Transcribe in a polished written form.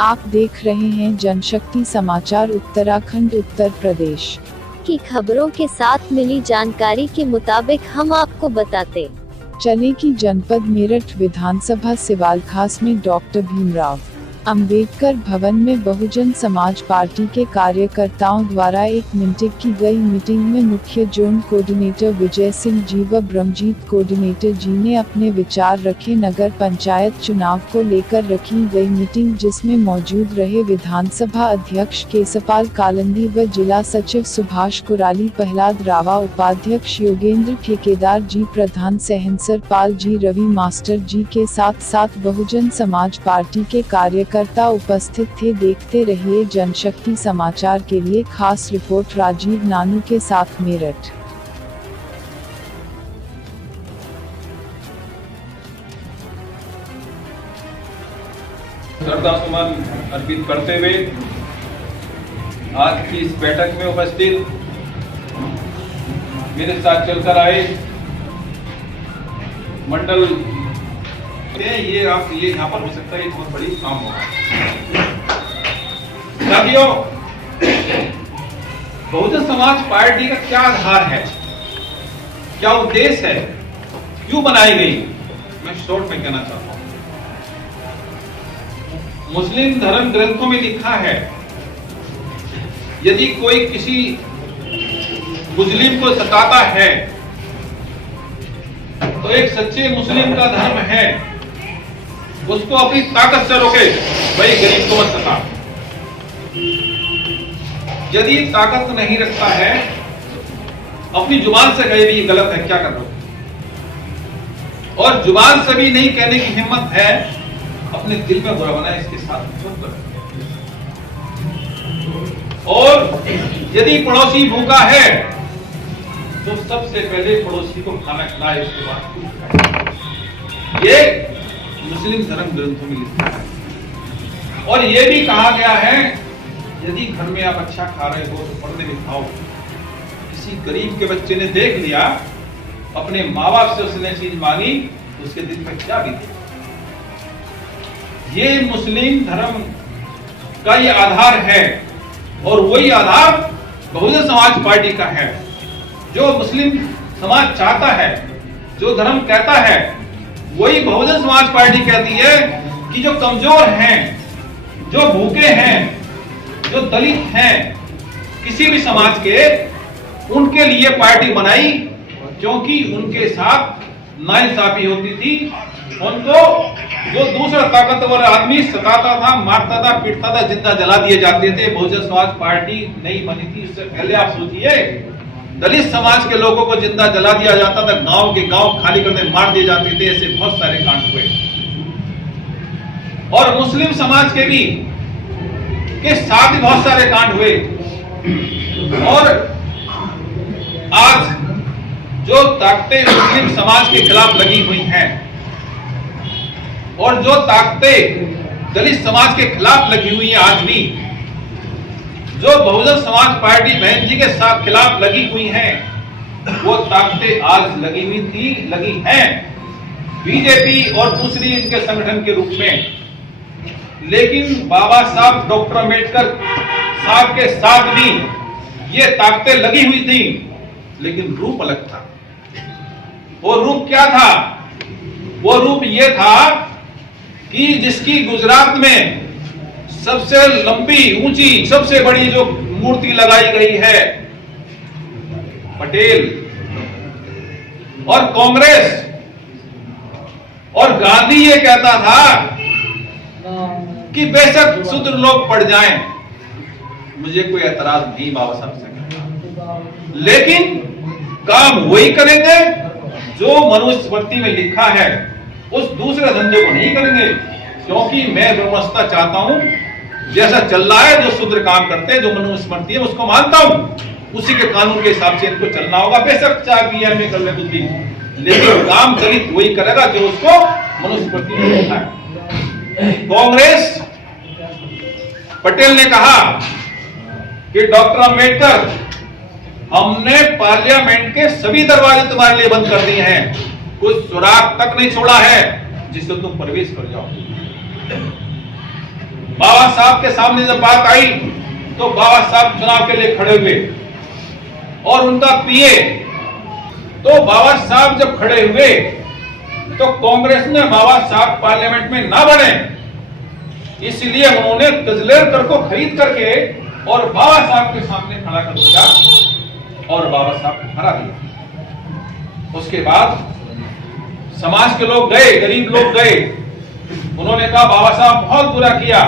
आप देख रहे हैं जनशक्ति समाचार उत्तराखंड उत्तर प्रदेश की खबरों के साथ मिली जानकारी के मुताबिक हम आपको बताते चले कि जनपद मेरठ विधानसभा सिवालखास में डॉक्टर भीमराव अंबेडकर भवन में बहुजन समाज पार्टी के कार्यकर्ताओं द्वारा 1 मिनट की गई मीटिंग में मुख्य जोन कोऑर्डिनेटर विजय सिंह जी व ब्रह्मजीत कोऑर्डिनेटर जी ने अपने विचार रखे। नगर पंचायत चुनाव को लेकर रखी गई मीटिंग जिसमें मौजूद रहे विधानसभा अध्यक्ष केसपाल कालंदी व जिला सचिव सुभाष कुराली, प्रहलाद रावा, उपाध्यक्ष योगेंद्र ठेकेदार जी, प्रधान सहनसर पाल जी, रवि मास्टर जी के साथ साथ बहुजन समाज पार्टी के कार्यकर्ता उपस्थित थे। देखते रहिए जनशक्ति समाचार के लिए खास रिपोर्ट राजीव नानू के साथ मेरठ। श्रद्धासुमन अर्पित करते हुए आज की इस बैठक में उपस्थित मेरे साथ चलकर आए मंडल ये यहाँ पर हो सकता है, ये बहुत बड़ी काम होगा। साथियों, बहुजन समाज पार्टी का क्या आधार है, क्या उद्देश्य है, क्यों बनाई गई, मैं शॉर्ट में कहना चाहता हूं। मुस्लिम धर्म ग्रंथों में लिखा है, यदि कोई किसी मुस्लिम को सताता है तो एक सच्चे मुस्लिम का धर्म है उसको अपनी ताकत से रोके, भाई गरीब को मत सता। यदि ताकत नहीं रखता है, अपनी जुबान से कहे भी गलत है, क्या कर रहे हो, और जुबान से भी नहीं कहने की हिम्मत है, अपने दिल में बुरा बना इसके साथ चुप कर। और यदि पड़ोसी भूखा है तो सबसे पहले पड़ोसी को खाना खिलाए, उसके बाद खुद खाए। ये मुस्लिम धर्म ग्रंथों में लिखा है। और ये भी कहा गया है, यदि घर में आप अच्छा खा रहे हो तो पढ़ने लिखाओ। किसी गरीब के बच्चे ने देख लिया, अपने माँ बाप से उसने चीज मांगी, उसके दिल में क्या बीते। ये मुस्लिम धर्म का ये आधार है, और वही आधार बहुजन समाज पार्टी का है। जो मुस्लिम समाज चाहता है, जो धर्म कहता है, वही बहुजन समाज पार्टी कहती है कि जो कमजोर हैं, जो भूखे हैं, जो दलित हैं, किसी भी समाज के, उनके लिए पार्टी बनाई, क्योंकि उनके साथ नाइंसाफी होती थी। उनको जो दूसरा ताकतवर आदमी सताता था, मारता था, पीटता था, जिंदा जला दिए जाते थे। बहुजन समाज पार्टी नहीं बनी थी, उससे पहले आप सोचिए, दलित समाज के लोगों को जिंदा जला दिया जाता था, गांव के गांव खाली करके मार दिए जाते थे। ऐसे बहुत सारे कांड हुए। और मुस्लिम समाज के भी के साथ ही बहुत सारे कांड हुए। और आज जो ताकतें मुस्लिम समाज के खिलाफ लगी हुई हैं, और जो ताकतें दलित समाज के खिलाफ लगी हुई हैं, आज भी जो बहुजन समाज पार्टी बहन जी के साथ खिलाफ लगी हुई हैं, वो ताकतें आज लगी हुई थी, लगी हैं बीजेपी और दूसरी इनके संगठन के रूप में। लेकिन बाबा साहब डॉक्टर अंबेडकर साहब के साथ भी ये ताकतें लगी हुई थी, लेकिन रूप अलग था। वो रूप क्या था? वो रूप ये था कि जिसकी गुजरात में सबसे लंबी, ऊंची, सबसे बड़ी जो मूर्ति लगाई गई है, पटेल और कांग्रेस और गांधी ये कहता था कि बेशक शूद्र लोग पड़ जाएं, मुझे कोई एतराज नहीं बाबा साहब से, लेकिन काम वही करेंगे जो मनुस्मृति में लिखा है, उस दूसरे धंधे को नहीं करेंगे। क्योंकि मैं व्यवस्था चाहता हूं, जैसा चल रहा है, जो शूद्र काम करते हैं, जो मनुस्मृति है उसको मानता हूं, उसी के कानून के हिसाब से इनको चलना होगा। बेशक चाहे पीएम में कर ले कुछ भी, लेकिन काम दलित वही करेगा जो उसको मनुस्मृति में लिखा है। कांग्रेस पटेल ने कहा कि डॉक्टर अंबेडकर, हमने पार्लियामेंट के सभी दरवाजे तुम्हारे लिए बंद कर दिए हैं, कुछ सुराग तक नहीं छोड़ा है जिससे तुम प्रवेश कर जाओ। बाबा साहब के सामने जब बात आई तो बाबा साहब चुनाव के लिए खड़े हुए और उनका पीए, तो बाबा साहब जब खड़े हुए तो कांग्रेस ने बाबा साहब पार्लियामेंट में ना बने, इसलिए उन्होंने गजलेरकर को खरीद करके और बाबा साहब के सामने खड़ा कर दिया और बाबा साहब को हरा दिया। उसके बाद समाज के लोग गए, गरीब लोग गए, उन्होंने कहा बाबा साहब बहुत बुरा किया,